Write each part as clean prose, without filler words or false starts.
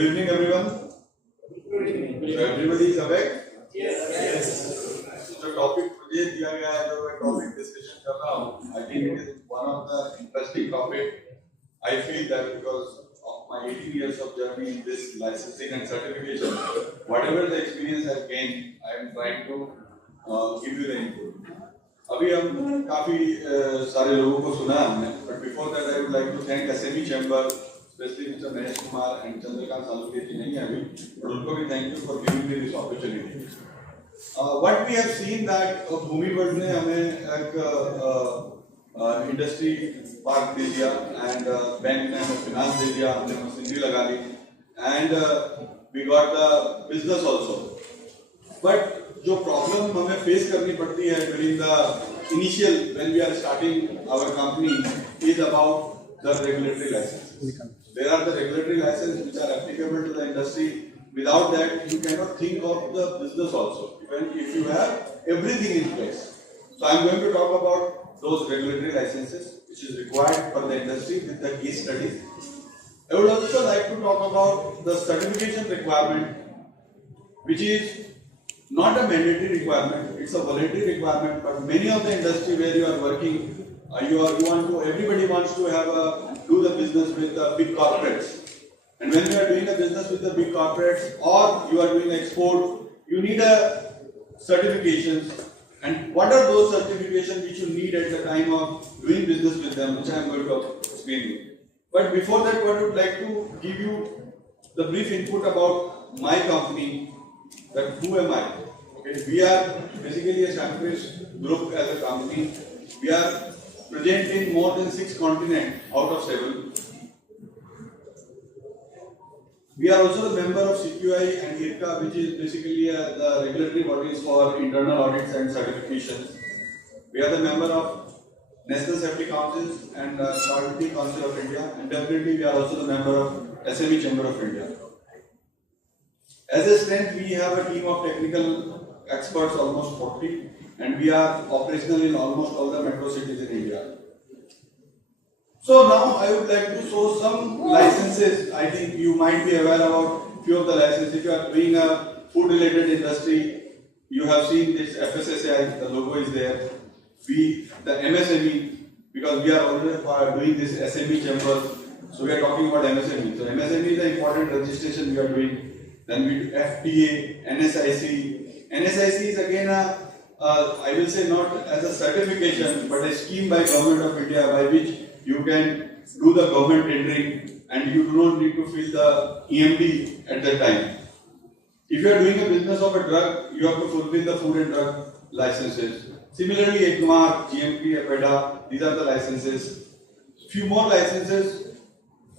Good evening, everyone. Good evening. So everybody is awake? Yes. जो topic मुझे दिया गया है जो मैं टॉपिक डिस्कशन कर रहा हूँ, I think it is one of the interesting topic. I feel that because of my 18 years of journey in this licensing and certification, whatever the experience I've gained, I am trying to give you the input. अभी हम काफी सारे लोगों को सुना हमने, but before that I would like to thank SME Chamber, especially Mr. Mahesh Kumar and Chandrakant Salukya ji नहीं है अभी, but उनको भी thank you for giving me this opportunity. What we have seen that Bhumi board ने हमें एक industry park दे दिया and bank ने हमें finance दे दिया, हमने मशीनरी लगा ली and we got the business also. But जो प्रॉब्लम हमें फेस करनी पड़ती है during the initial when we are starting our company is about the regulatory license. There are the regulatory licenses which are applicable to the industry. Without that, you cannot think of the business also, even if you have everything in place. So I am going to talk about those regulatory licenses which is required for the industry with the case studies. I would also like to talk about the certification requirement, which is not a mandatory requirement, it's a voluntary requirement, but many of the industry where you are working, everybody wants to do the business with the big corporates. And when you are doing a business with the big corporates or you are doing export, you need a certifications. And what are those certifications which you need at the time of doing business with them, which I am going to explain you. But before that, I would like to give you the brief input about my company, that who am I? Okay, we are basically a Shamkris group as a company. We are present in more than 6 continents out of 7. We are also a member of CQI and IRCA, which is basically the regulatory bodies for internal audits and certifications. We are the member of National Safety Councils and Quality Council of India, and definitely we are also the member of SME Chamber of India. As a strength, we have a team of technical experts, almost 40, and we are operational in almost all the metro cities in India. So now I would like to show some licenses. I think you might be aware about few of the licenses. If you are doing a food related industry, you have seen this FSSAI, the logo is there. The MSME, because we are already doing this SME chamber, so we are talking about MSME. So MSME is an important registration we are doing. Then we do FTA, NSIC. NSIC is again I will say not as a certification, but a scheme by Government of India by which you can do the government tendering and you do not need to fill the EMD at that time. If you are doing a business of a drug, you have to fulfill the food and drug licenses. Similarly, ECMAR, GMP, APEDA, these are the licenses. Few more licenses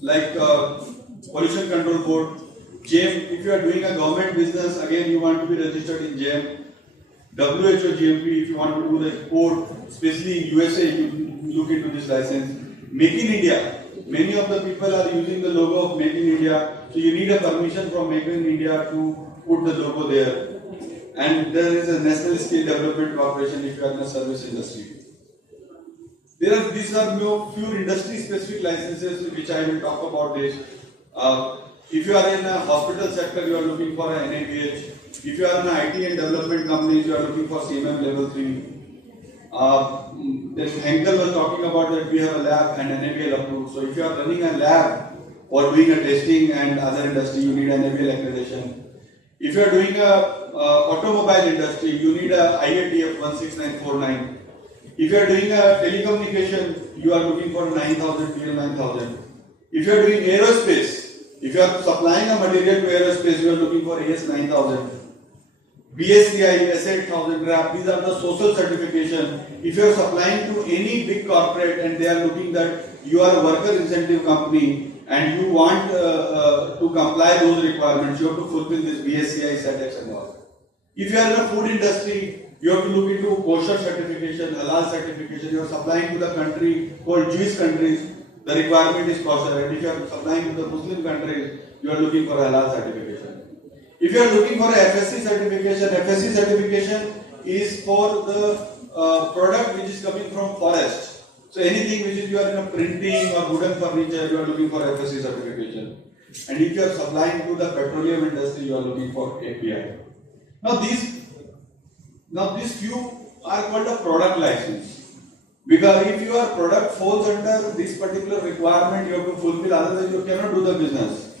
like Pollution Control Board, GM. If you are doing a government business, again you want to be registered in GM. WHO GMP, if you want to do the export, especially in USA, you look into this license. Make in India. Many of the people are using the logo of Make in India, so you need a permission from Make in India to put the logo there. And there is a National Skill Development Corporation if you are in the service industry. These are few industry-specific licenses which I will talk about this. If you are in a hospital sector, you are looking for an NABH. If you are in an IT and development companies, you are looking for CMM level 3. Henkel was talking about that we have a lab and NABL approved. So if you are running a lab or doing a testing and other industry, you need NABL accreditation. If you are doing a automobile industry, you need a IATF 16949. If you are doing a telecommunication, you are looking for 9000 TL 9000. If you are doing aerospace, if you are supplying a material to aerospace, you are looking for AS 9000. BSCI, S8000 RAP, these are the social certification. If you are supplying to any big corporate and they are looking that you are a worker incentive company and you want to comply those requirements, you have to fulfill this BSCI, SETX and all. If you are in a food industry, you have to look into kosher certification, halal certification. You are supplying to the country called Jewish countries, the requirement is kosher. And if you are supplying to the Muslim countries, you are looking for halal certification. If you are looking for a FSC certification is for the product which is coming from forest. So anything which is you are in a printing or wooden furniture, you are looking for FSC certification. And if you are supplying to the petroleum industry, you are looking for API. Now these few are called a product license. Because if your product falls under this particular requirement, you have to fulfill, otherwise you cannot do the business.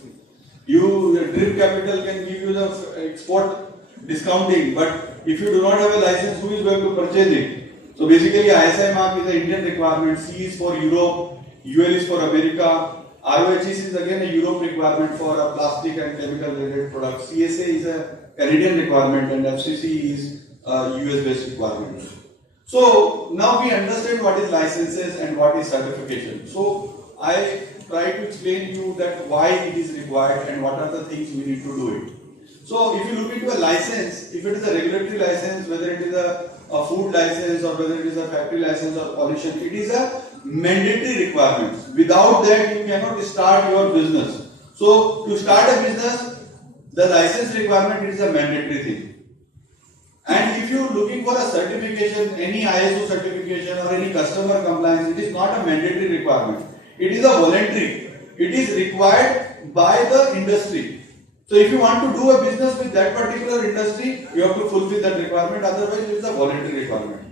Drip Capital can give you the export discounting, but if you do not have a license, who is going to purchase it? So basically, ISI mark is an Indian requirement, C is for Europe, UL is for America, ROHS is again a Europe requirement for a plastic and chemical related products, CSA is a Canadian requirement, and FCC is a US based requirement. So now we understand what is licenses and what is certification. So I try to explain you that why it is required and what are the things we need to do it. So if you look into a license, if it is a regulatory license, whether it is a food license or whether it is a factory license or pollution, it is a mandatory requirement. Without that, you cannot start your business. So to start a business, the license requirement is a mandatory thing. And if you are looking for a certification, any ISO certification or any customer compliance, it is not a mandatory requirement. It is a voluntary. It is required by the industry. So if you want to do a business with that particular industry, you have to fulfill that requirement, otherwise it is a voluntary requirement.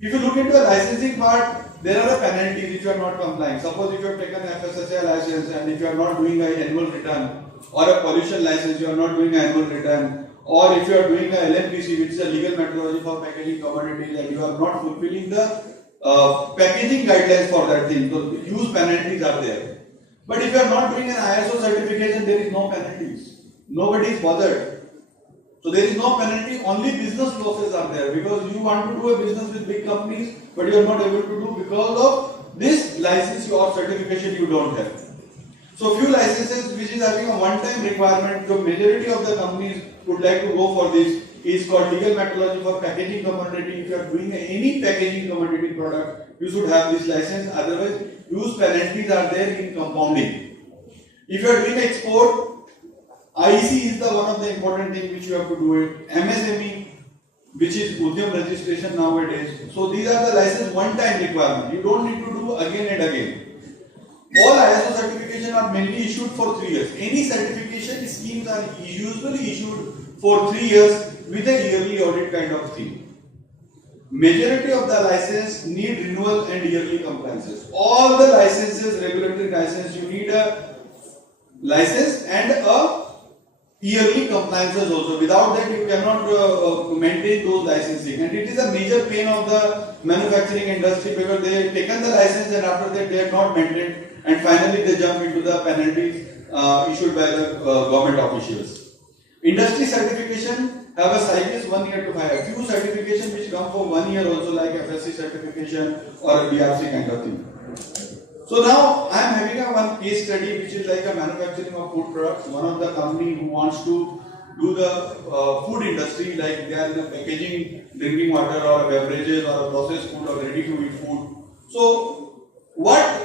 If you look into a licensing part, there are penalties if you are not complying. Suppose if you have taken an FSSAI license and if you are not doing an annual return, or a pollution license, you are not doing an annual return, or if you are doing a LMPC, which is a legal methodology for packaging commodities, and you are not fulfilling the packaging guidelines for that thing, so huge penalties are there. But if you are not doing an ISO certification, there is no penalties. Nobody is bothered. So there is no penalty, only business losses are there, because you want to do a business with big companies, but you are not able to do because of this license or certification you don't have. So few licenses which is having a one-time requirement, the majority of the companies would like to go for this, is called legal methodology for packaging commodity. If you are doing any packaging commodity product, you should have this license, otherwise huge penalties are there in compounding. If you are doing export, IEC is the one of the important thing which you have to do it. MSME, which is Udyam registration nowadays. So these are the license one-time requirement. You don't need to do again and again. All ISO certification are mainly issued for 3 years. Any certification schemes are usually issued for 3 years with a yearly audit kind of thing. Majority of the license need renewal and yearly compliances. All the licenses, regulatory license, you need a license and a yearly compliances also. Without that, you cannot maintain those licensing. And it is a major pain of the manufacturing industry, because they have taken the license and after that they are not maintained. And finally, they jump into the penalties issued by the government officials. Industry certification have a cycle 1 year to 5 years. Few certification which come for 1 year also, like FSC certification or a DRC kind of thing. So now I am having one case study which is like a manufacturing of food products. One of the company who wants to do the food industry, like they are in the packaging, drinking water or beverages or processed food or ready to eat food. So what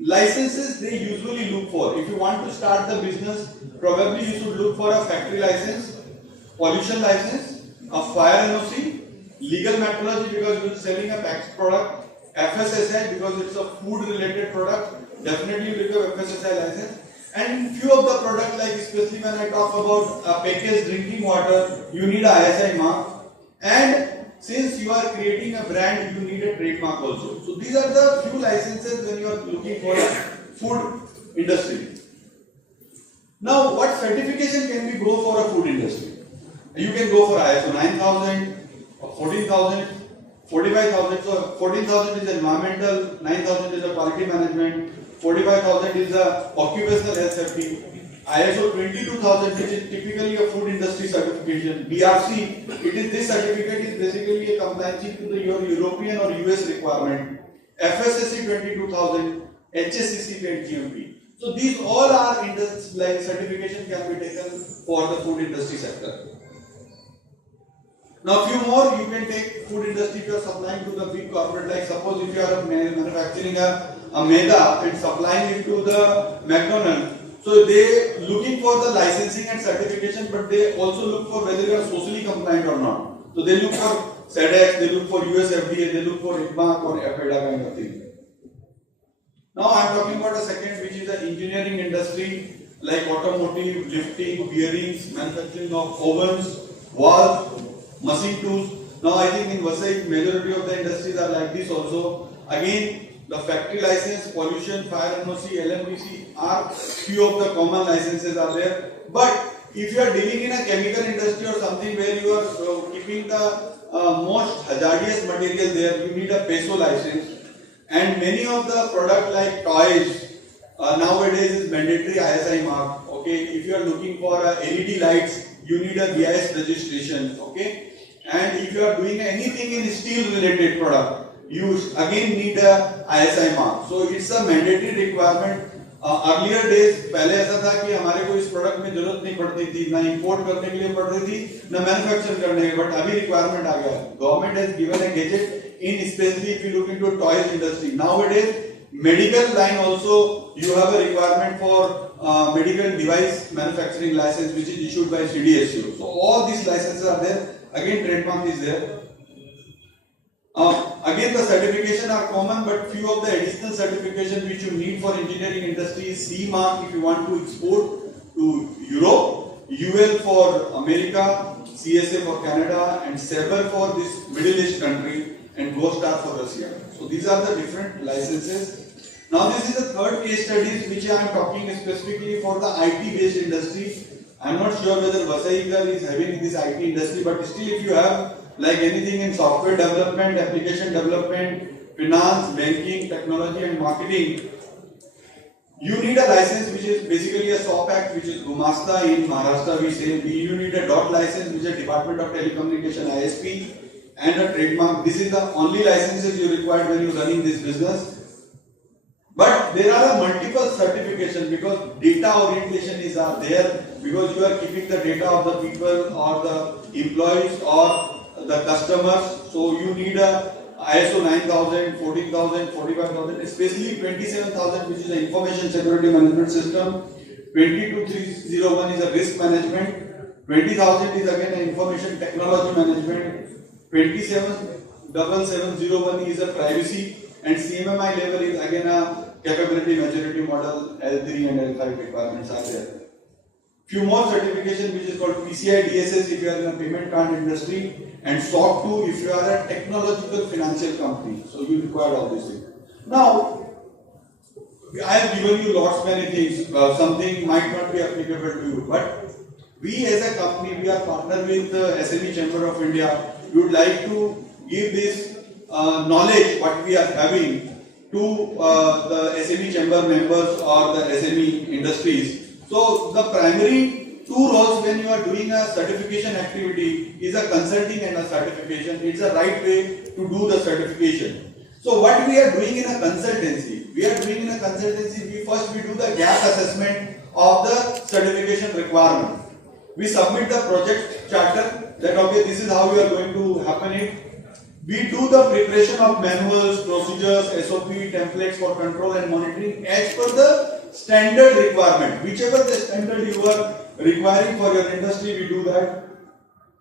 licenses they usually look for? If you want to start the business, probably you should look for a factory license, pollution license, a fire NOC, legal methodology because you are selling a packaged product, FSSAI because it's a food related product, definitely look at FSSAI license. And few of the products, like especially when I talk about packaged drinking water, you need a ISI mark. And since you are creating a brand, you need a trademark also. So these are the few licenses when you are looking for a food industry. Now, what certification can we go for a food industry? You can go for ISO 9000, 14000, 45,000. So 14,000 is environmental, 9,000 is a quality management, 45,000 is a occupational health safety, ISO 22,000, which is typically a food industry certification. DRC, this certificate is basically a compliance to your European or US requirement. FSSC 22,000, HSCC and GMP. So these all are like certification can be taken for the food industry sector. Now few more you can take food industry if you are supplying to the big corporate, like suppose if you are manufacturing a maida and supplying it to the McDonald's. So they looking for the licensing and certification, but they also look for whether you are socially compliant or not. So they look for SEDEX, they look for US FDA, they look for ICMA or FEDA kind of thing. Now I am talking about the second, which is the engineering industry, like automotive, lifting, bearings, manufacturing of ovens, valves, machine tools. Now I think in VASAI, majority of the industries are like this also. Again, the factory license, pollution, fire NOC, LMDC are few of the common licenses are there. But if you are dealing in a chemical industry or something where you are keeping the most hazardous material there, you need a PESO license. And many of the products like toys nowadays is mandatory ISI mark. Okay, if you are looking for LED lights, you need a BIS registration. Okay, and if you are doing anything in steel related product, you again need a ISI mark. So it's a mandatory requirement. Earlier days पहले ऐसा था कि हमारे को इस product में जरूरत नहीं पड़ती थी, ना इंपोर्ट करने के लिए पड़ती थी, ना मैन्युफैक्चर करने के, बट अभी रिक्वायरमेंट आ गया है. Government has given a gadget in specially if you look into toys industry. Nowadays medical line also you have a requirement for medical device manufacturing license which is issued by CDSU. So all these licenses are there. Again trademark is there. Again the certification are common, but few of the additional certification which you need for engineering industry is C mark if you want to export to Europe, UL for America, CSA for Canada, and SEBER for this Middle East country, and GoStar for Russia. So these are the different licenses. Now this is the third case studies which I am talking specifically for the IT based industry. I am not sure whether VASAI is having this IT industry, but still if you have like anything in software development, application development, finance, banking, technology and marketing, you need a license which is basically a SOP Act, which is Gumasta in Maharashtra we say. You need a DOT license which is a Department of Telecommunication ISP, and a trademark. This is the only licenses you require when you are running this business. But there are a multiple certification because data orientation is there, because you are keeping the data of the people or the employees or the customers. So you need a ISO 9000, 14000, 45000, especially 27000 which is the information security management system. 22301 is a risk management. 20000 is again an information technology management. 27701 is a privacy, and CMMI level is again a capability maturity model. L3 and L5 requirements are there. Few more certification which is called PCI DSS if you are in a payment card industry, and SOC 2 if you are a technological financial company. So you require all these things. Now I have given you lots many things. Something might not be applicable to you, but we as a company, we are partnered with the SME Chamber of India. We would like to give this knowledge what we are having to the SME Chamber members or the SME industries. So the primary two roles when you are doing a certification activity is a consulting and a certification. It's a right way to do the certification. So what we are doing in a consultancy? We do the gap assessment of the certification requirement. We submit the project charter that okay, this is how we are going to happen it. We do the preparation of manuals, procedures, SOP, templates for control and monitoring as per the standard requirement. Whichever the standard you are requiring for your industry, we do that.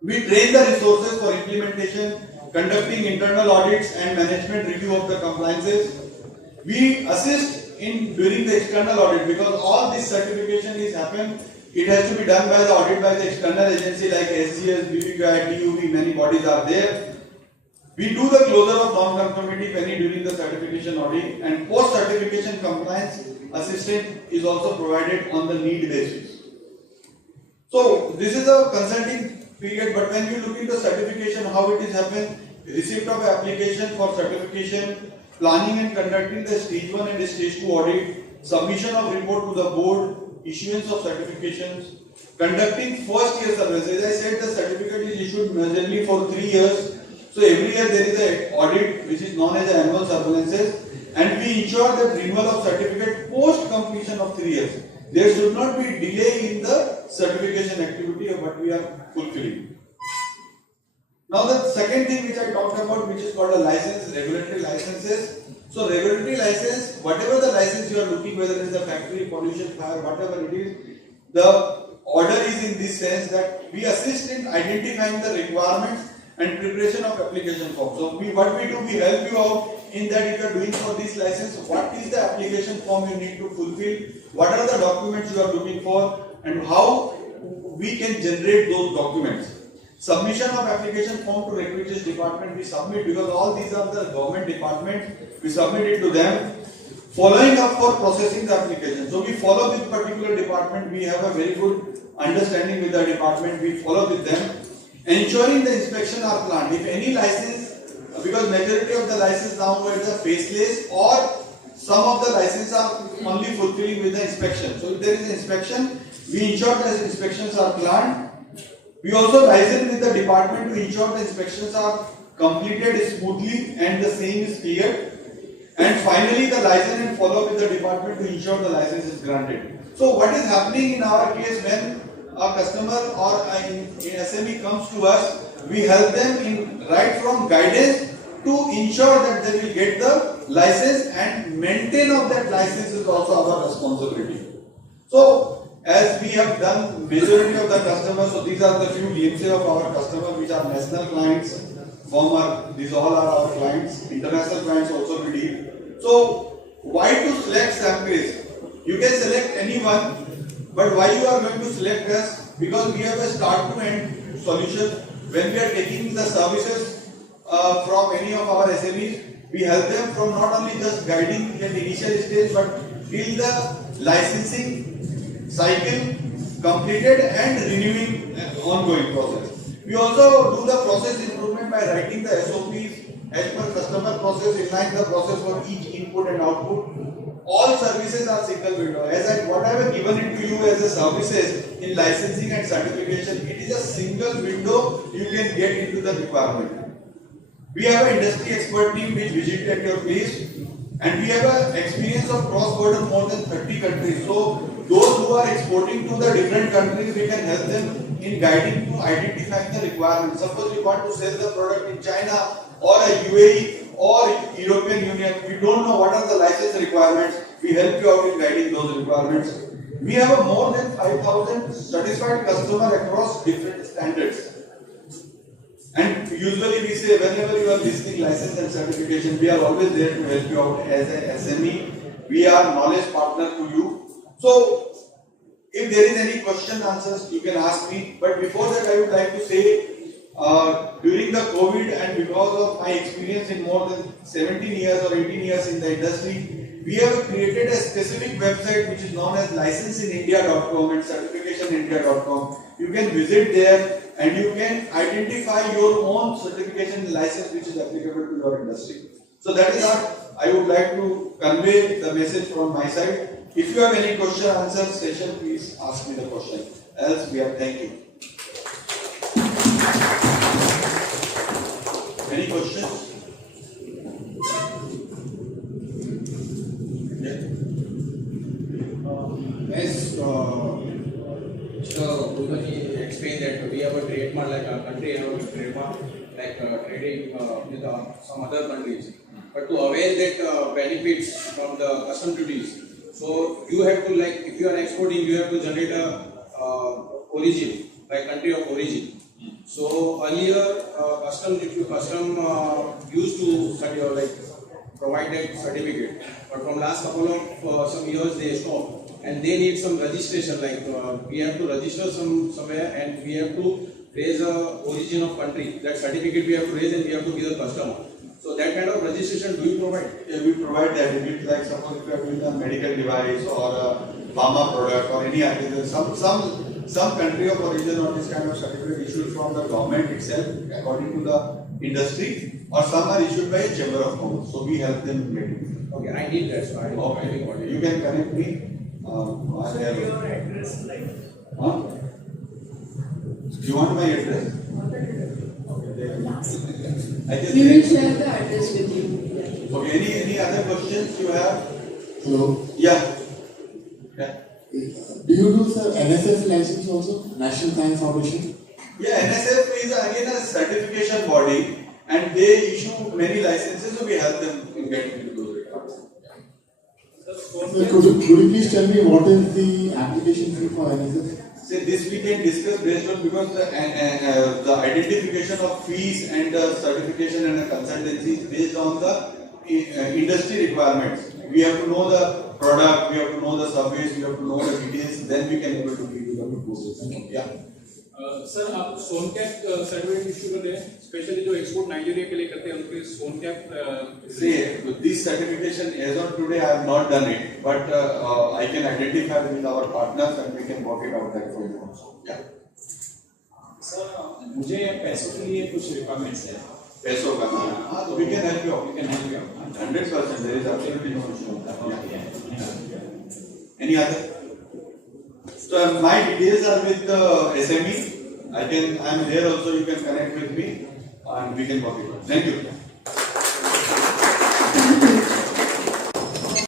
We train the resources for implementation, conducting internal audits and management review of the compliances. We assist in during the external audit, because all this certification is happen. It has to be done by the audit by the external agency like SGS, BPI, TUV, many bodies are there. We do the closure of non-conformity penny during the certification audit, and post-certification compliance assistance is also provided on the need basis. So this is a consulting period, but when you look into certification, how it is happen, receipt of application for certification, planning and conducting the stage 1 and stage 2 audit, submission of report to the board, issuance of certifications, conducting first year surveys. As I said, the certificate is issued majorly for 3 years. So every year there is an audit which is known as annual surveillances, and we ensure that renewal of certificate post completion of 3 years. There should not be delay in the certification activity of what we are fulfilling. Now the second thing which I talked about, which is called a license, regulatory licenses. So regulatory license, whatever the license you are looking, whether it is a factory, pollution, fire, whatever it is, the order is in this sense that we assist in identifying the requirements and preparation of application form. So what we do, we help you out in that if you are doing for this license, what is the application form you need to fulfill, what are the documents you are looking for, and how we can generate those documents. Submission of application form to requisites department we submit, because all these are the government departments, we submit it to them. Following up for processing the application. So we follow with particular department, we have a very good understanding with the department, we follow with them. Ensuring the inspection are planned. If any license, because majority of the license nowadays are faceless, or some of the licenses are only fulfilling with the inspection. So if there is inspection, we ensure that inspections are planned. We also liaise with the department to ensure the inspections are completed smoothly and the same is clear. And finally, the license and follow up with the department to ensure the license is granted. So what is happening in our case, when a customer or an SME comes to us, we help them in right from guidance to ensure that they will get the license, and maintain of that license is also our responsibility. So as we have done majority of the customers, so these are the few glimpses of our customers which are national clients, former, these all are our clients, international clients also we deal. So why to select Shamkris? You can select anyone, but why you are going to select us? Because we have a start to end solution. When we are taking the services from any of our SMEs, we help them from not only just guiding at the initial stage, but till the licensing cycle completed and renewing ongoing process. We also do the process improvement by writing the SOPs as per customer process, inline the process for each input and output. All services are single window. What I have given it to you as a services in licensing and certification, it is a single window you can get into the requirement. We have an industry expert team which visit at your place, and we have an experience of cross-border more than 30 countries. So those who are exporting to the different countries, we can help them in guiding to identifying the requirements. Suppose you want to sell the product in China or a UAE or European Union, we don't know what are the license requirements, we help you out in guiding those requirements. We have a more than 5,000 satisfied customers across different standards. And usually we say whenever you are listening license and certification, we are always there to help you out as an SME. We are knowledge partner to you. So if there is any question answers, you can ask me. But before that, I would like to say, during the COVID and because of my experience in more than 17 years or 18 years in the industry, we have created a specific website which is known as licenseinindia.com and certificationindia.com. You can visit there and you can identify your own certification license which is applicable to your industry. So that is what I would like to convey the message from my side. If you have any question answer session, please ask me the question. Else we are thank you. Any questions? As Mr. Kulkarni explained that we have a trademark, like a country have a trademark, like trading with some other countries. But to avail that benefits from the custom duties, so you have to, like, if you are exporting, you have to generate a origin, like country of origin. So earlier, custom used to like provide that certificate, but from last couple of some years they stopped, and they need some registration. Like we have to register somewhere, and we have to raise a origin of country. That certificate we have to raise, and we have to give the customer. So that kind of registration, do you provide? Yeah, we provide that. If it's like suppose if you are doing a medical device or a pharma product or any other, some country of origin or this kind of certificate issued from the government itself according to the industry, or some are issued by a chamber of commerce. So we help them get it. Okay, I need that. So I okay. You can connect me. So your address, like. Huh? Do you want my address? We will share the address with you. Okay. Any other questions you have? Hello. Yeah. Do you do the NSF license also? National Science Foundation? Yeah, NSF is again a certification body and they issue many licenses, so we help them in getting into those records. Could you please tell me what is the application fee for NSF? So this we can discuss based on, because the identification of fees and the certification and the consultancy is based on the industry requirements. We have to know the product, we have to know the service, we have to know the details, then we can able to give you the proposal. Yeah. Sir आप सोन cap certificate issue करते हैं, specially जो export Nigeria के लिए करते हैं उनके सोन cap See, this certification as on today I have not done it, but I can identify with our partners and we can work it out that for you also. Yeah. Sir मुझे पैसों के लिए कुछ requirements है. पैसों का हाँ तो we can help you out. You can help me out. 100%. There is absolutely no issue on that. Yeah. Any other? So my details are with the SME. I am here also. You can connect with me and we can work it out. Thank you.